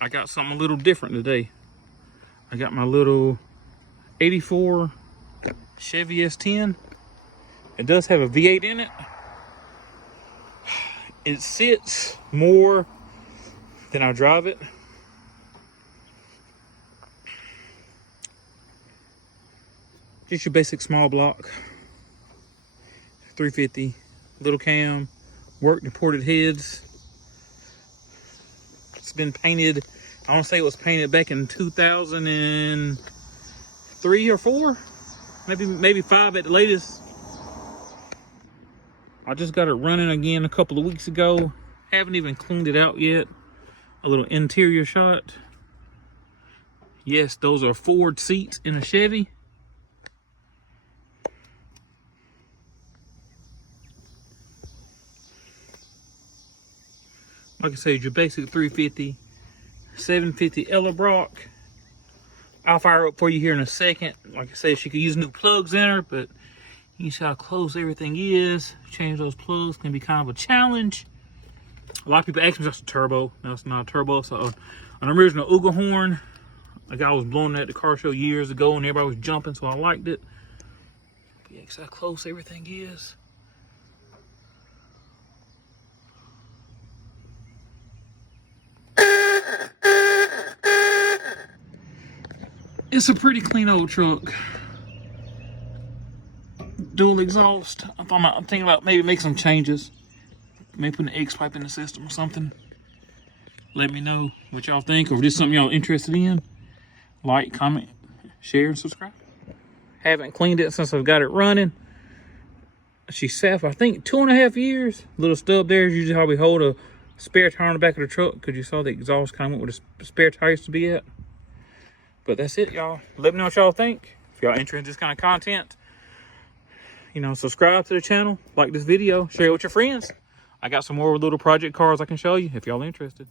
I got something a little different today. I got my little 84 Chevy S10. It does have a V8 in it. It sits more than I drive it. Just your basic small block. 350, little cam, worked and ported heads. It's been painted, I want to say it was painted back in 2003 or 4, maybe 5 at the latest. I just got it running again a couple of weeks ago. Haven't even cleaned it out yet. A little interior shot. Yes, those are Ford seats in a Chevy. Like I said, your basic 350, 750 Ella Brock. I'll fire up for you here in a second. Like I said, she could use new plugs in her, but you can see how close everything is. Change those plugs can be kind of a challenge. A lot of people ask me, that's a turbo. No, it's not a turbo. It's an original Uga horn. A guy was blowing at the car show years ago and everybody was jumping, so I liked it. But yeah, see how close everything is. It's a pretty clean old truck. Dual exhaust. I'm thinking about maybe make some changes. Maybe put an X pipe in the system or something. Let me know what y'all think, or if this is something y'all interested in. Like, comment, share, and subscribe. Haven't cleaned it since I've got it running. She sat for, I think, 2.5 years. Little stub there is usually how we hold a spare tire on the back of the truck, because you saw the exhaust kind of went where the spare tire used to be at. But that's it, y'all. Let me know what y'all think. If y'all interested in this kind of content, you know, subscribe to the channel, like this video, share it with your friends. I got some more little project cars I can show you if y'all interested.